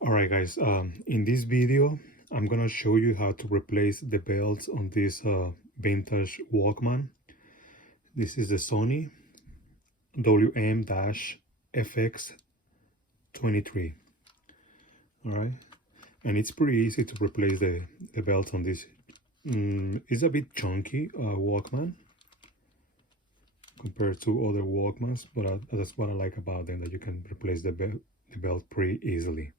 Alright guys, in this video I'm gonna show you how to replace the belts on this vintage Walkman. This is the Sony wm-fx28. Alright, and it's pretty easy to replace the belts on this. It's a bit chunky Walkman compared to other Walkmans, but that's what I like about them, that you can replace the belt pretty easily.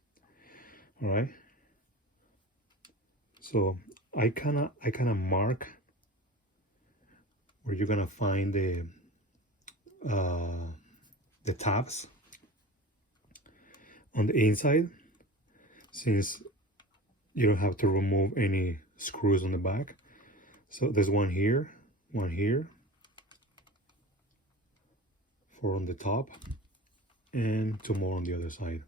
All right, so I kind of mark where you're gonna find the tabs on the inside, since you don't have to remove any screws on the back. So there's one here, four on the top, and two more on the other side.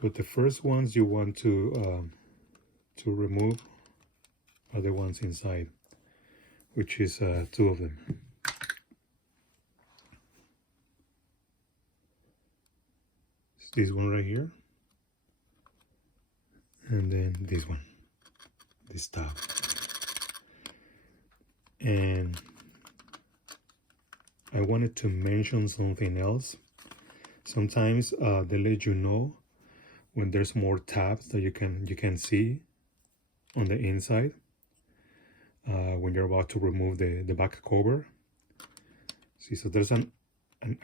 But the first ones you want to remove are the ones inside, which is two of them. It's this one right here, and then this one, this tab. And I wanted to mention something else. Sometimes they let you know when there's more tabs that you can see on the inside when you're about to remove the back cover. See, so there's an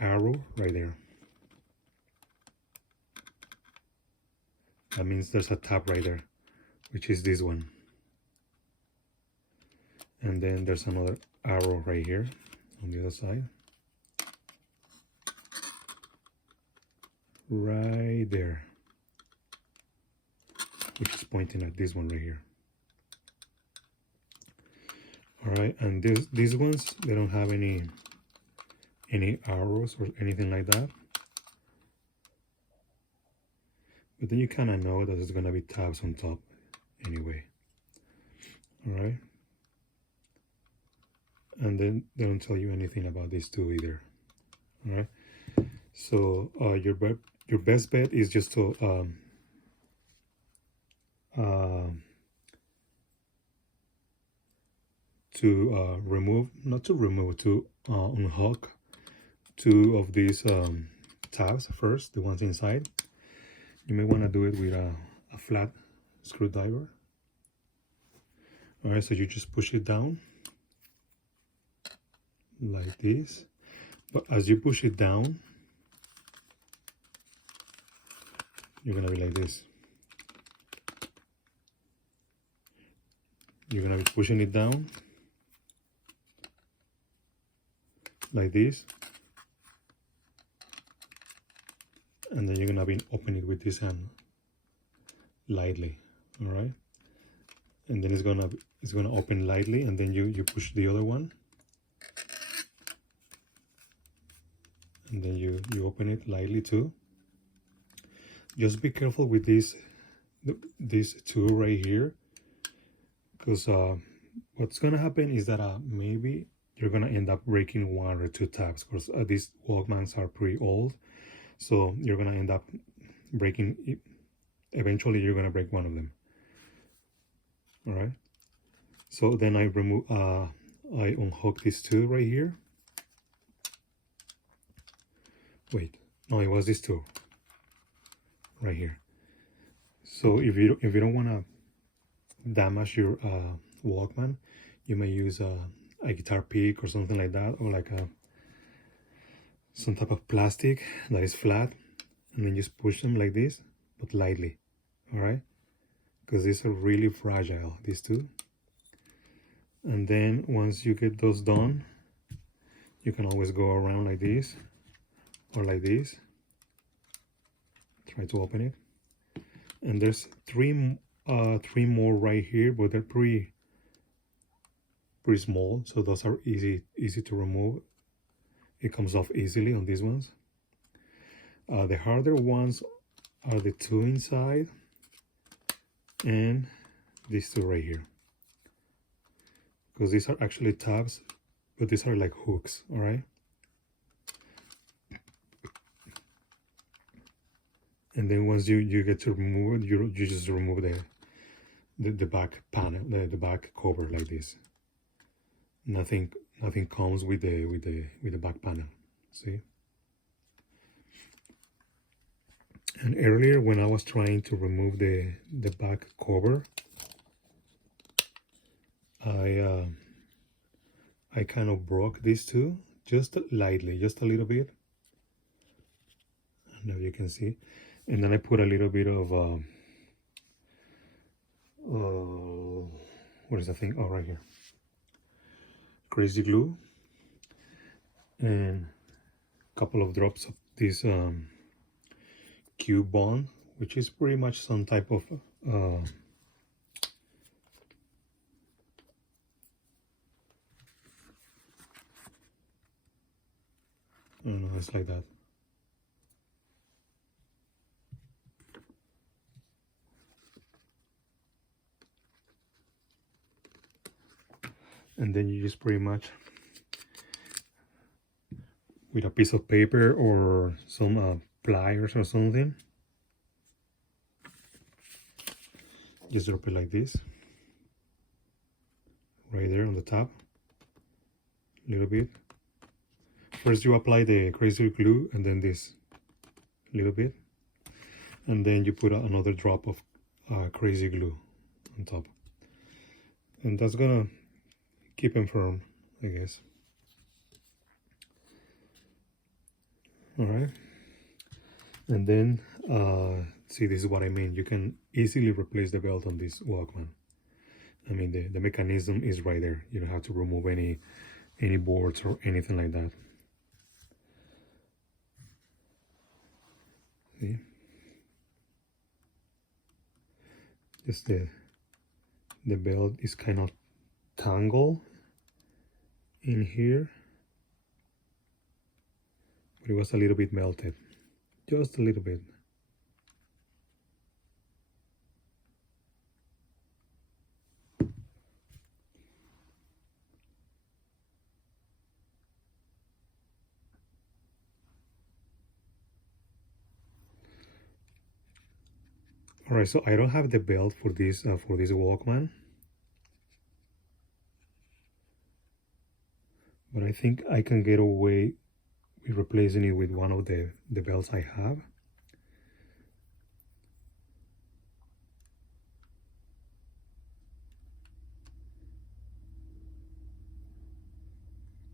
arrow right there. That means there's a tab right there, which is this one. And then there's another arrow right here on the other side. Right there, which is pointing at this one right here. All right, and these ones, they don't have any arrows or anything like that, but then you kind of know that there's gonna be tabs on top anyway. All right, and then they don't tell you anything about these two either. All right, so your best bet is just to unhook two of these tabs first, the ones inside. You may want to do it with a flat screwdriver. All right, so you just push it down like this, but as you push it down, you're gonna be like this. You're gonna be pushing it down like this, and then you're gonna be opening it with this hand lightly. All right, and then it's gonna open lightly, and then you push the other one, and then you open it lightly too. Just be careful with these two right here, because what's gonna happen is that maybe you're gonna end up breaking one or two tabs, because these Walkmans are pretty old, so you're gonna end up breaking it. Eventually you're gonna break one of them. All right, so then I unhook these two right here. Wait, no, it was these two right here. So if you don't want to damage your Walkman, you may use a guitar pick or something like that, or like some type of plastic that is flat, and then just push them like this, but lightly. All right, because these are really fragile, these two. And then once you get those done, you can always go around like this or like this. Try to open it, and there's three more right here, but they're pretty small, so those are easy to remove. It comes off easily on these ones. The harder ones are the two inside and these two right here, because these are actually tabs, but these are like hooks. All right, and then once you get to remove it, you just remove the back panel, the back cover like this. Nothing comes with the back panel. See? And earlier when I was trying to remove the back cover, I kind of broke these two just lightly, just a little bit. Now you can see, and then I put a little bit of what is the thing? Oh, right here, crazy glue, and a couple of drops of this cube bond, which is pretty much some type of I don't know, it's like that. And then you just pretty much, with a piece of paper or some pliers or something, just drop it like this, right there on the top, a little bit. First you apply the crazy glue and then this little bit, and then you put another drop of crazy glue on top, and that's gonna keep them firm, I guess. All right, and then see, this is what I mean. You can easily replace the belt on this Walkman. I mean, the mechanism is right there. You don't have to remove any boards or anything like that. See, just the belt is kind of tangled in here, but it was a little bit melted, just a little bit. All right, so I don't have the belt for this Walkman, but I think I can get away with replacing it with one of the belts I have.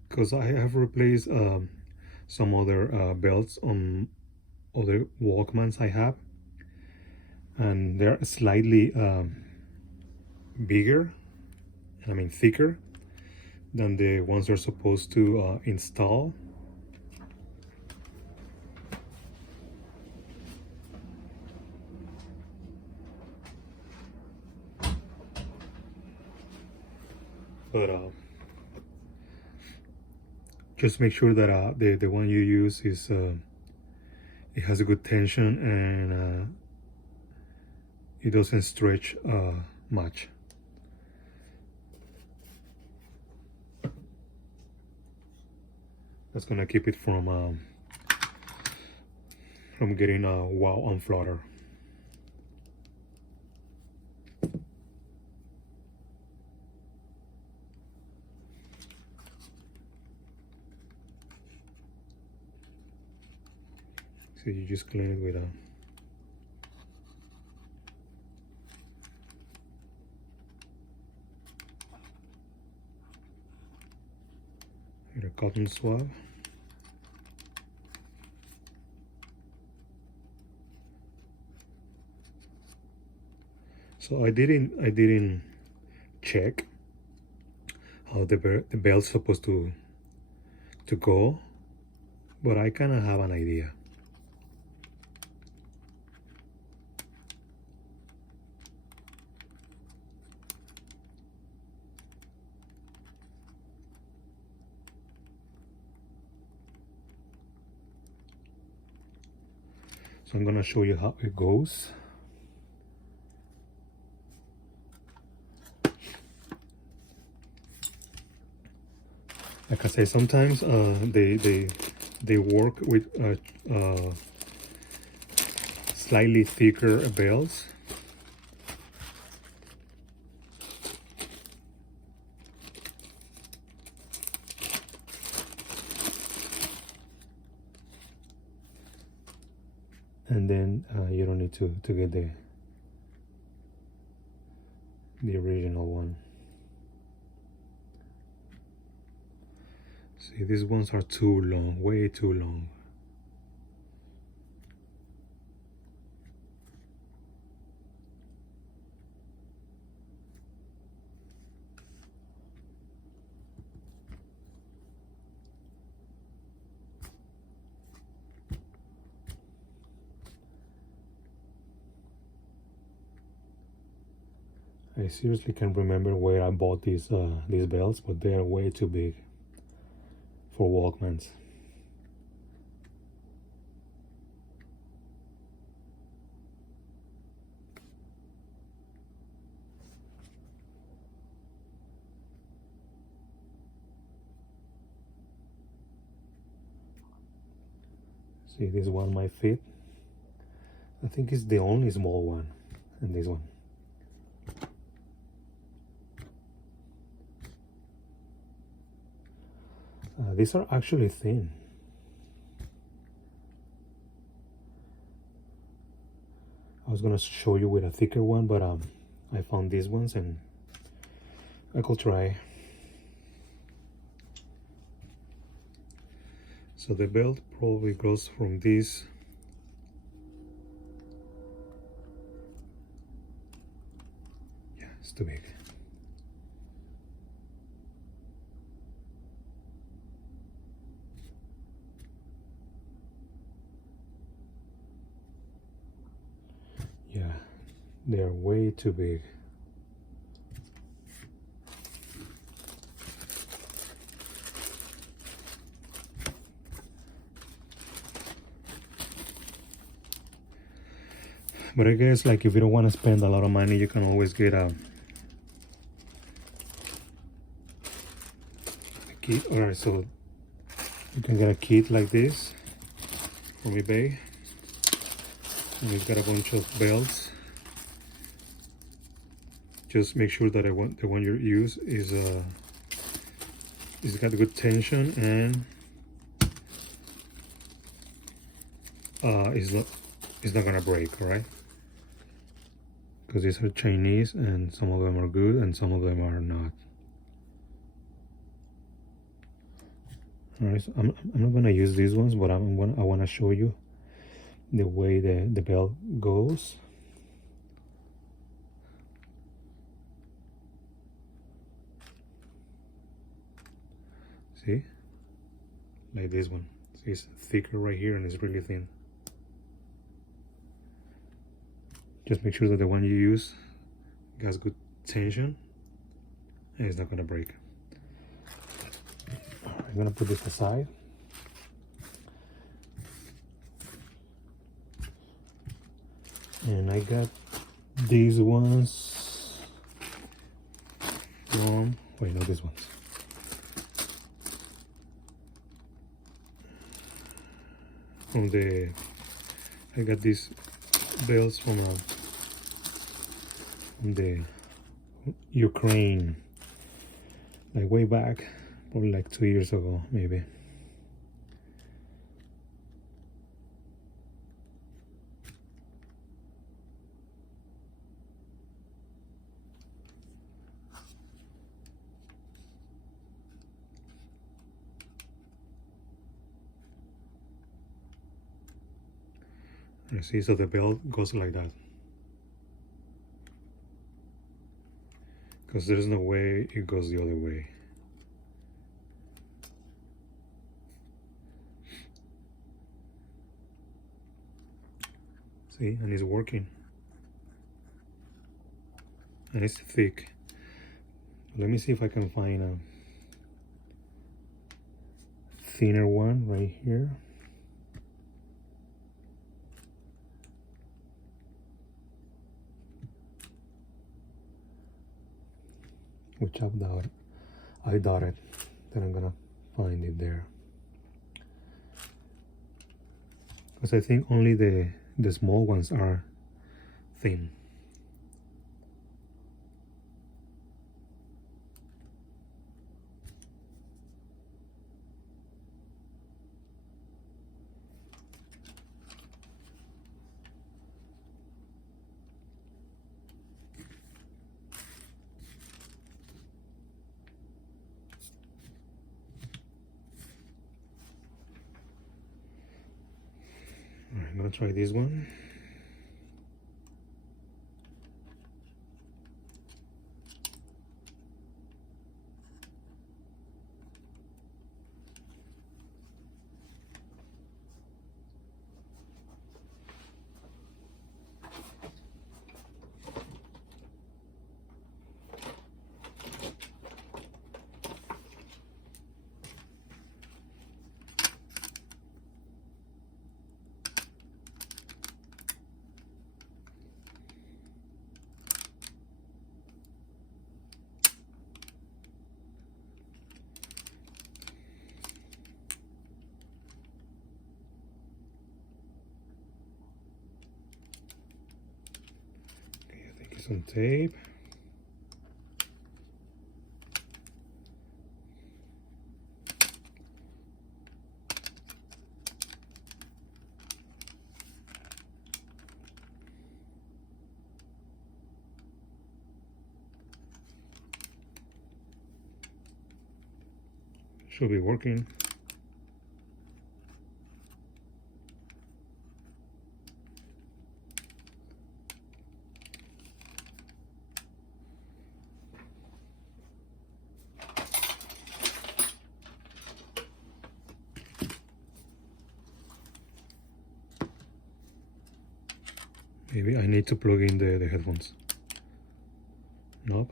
Because I have replaced some other belts on other Walkmans I have, and they're slightly bigger, I mean thicker, than the ones they're supposed to install. But just make sure that the one you use is it has a good tension and it doesn't stretch much. That's gonna keep it from getting a wow on flutter. So you just clean it with a cotton swab. So I didn't check how the belt's supposed to go, but I kind of have an idea. So I'm gonna show you how it goes. Like I say, sometimes they work with slightly thicker belts. And then you don't need to get the original one. See, these ones are too long, way too long. I seriously can't remember where I bought these belts, but they are way too big for Walkmans. See, this one might fit. I think it's the only small one, and this one. These are actually thin. I was gonna show you with a thicker one, but I found these ones and I could try. So the belt probably goes from this yeah, it's too big. Yeah, they're way too big. But I guess, like, if you don't want to spend a lot of money, you can always get a kit. Alright, so you can get a kit like this from eBay. And it's got a bunch of belts. Just make sure that the one you use is got good tension and it's not gonna break, alright? Because these are Chinese and some of them are good and some of them are not. Alright, so I'm not gonna use these ones, but I want to show you the way the belt goes. See, like this one. See, it's thicker right here and it's really thin. Just make sure that the one you use has good tension and it's not gonna break. I'm gonna put this aside. And I got these ones from, wait, not these ones. I got these belts from the Ukraine, like way back, probably like 2 years ago, maybe. You see, so the belt goes like that. Because there's no way it goes the other way. See, and it's working. And it's thick. Let me see if I can find a thinner one right here. Which I doubted that I'm gonna find it there, because I think only the The small ones are thin. Alright, I'm gonna try this one. Some tape. Should be working. Maybe I need to plug in the headphones. Nope.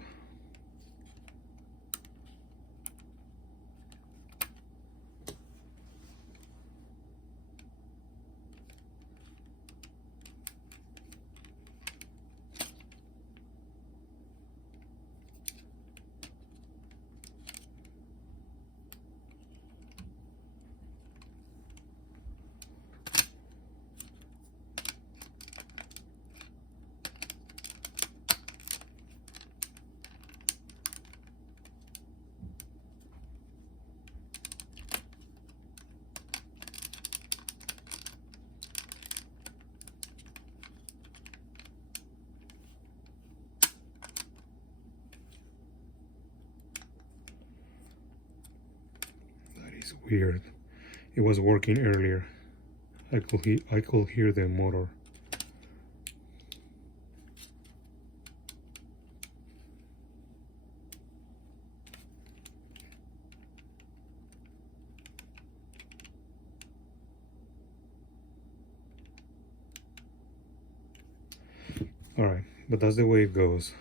It's weird. It was working earlier. I could hear the motor. All right, but that's the way it goes.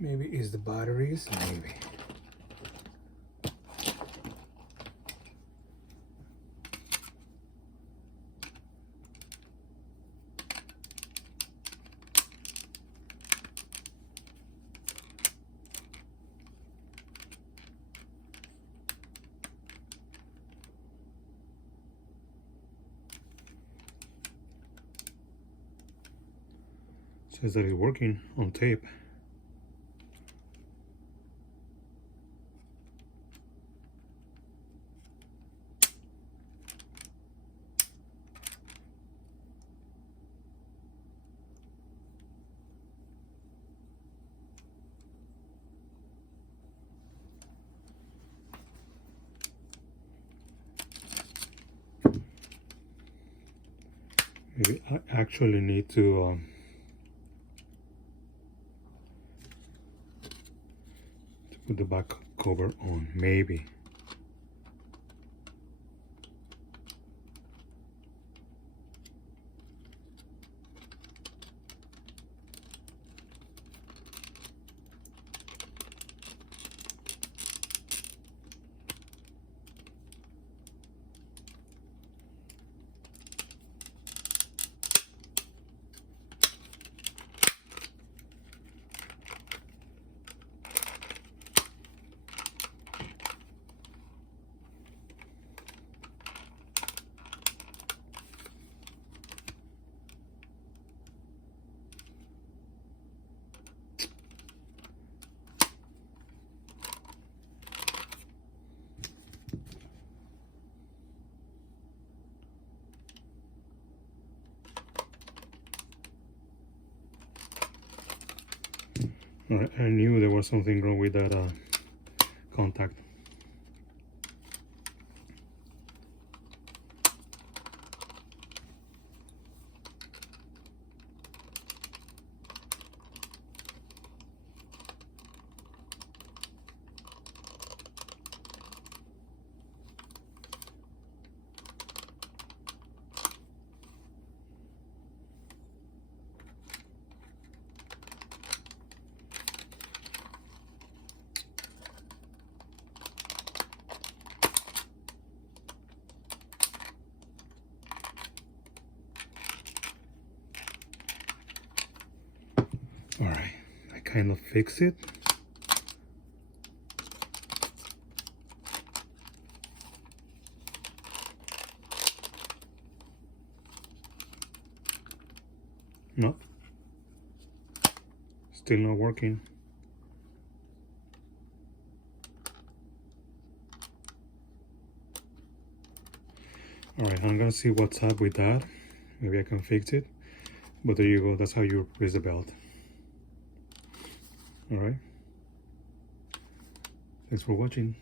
Maybe it's the batteries, maybe. Says that it's working on tape. Maybe I actually need to put the back cover on, maybe. Alright, I knew there was something wrong with that contact. Alright, I kind of fixed it. No, still not working. Alright, I'm gonna see what's up with that. Maybe I can fix it. But there you go, that's how you replace the belt. Alright. Thanks for watching.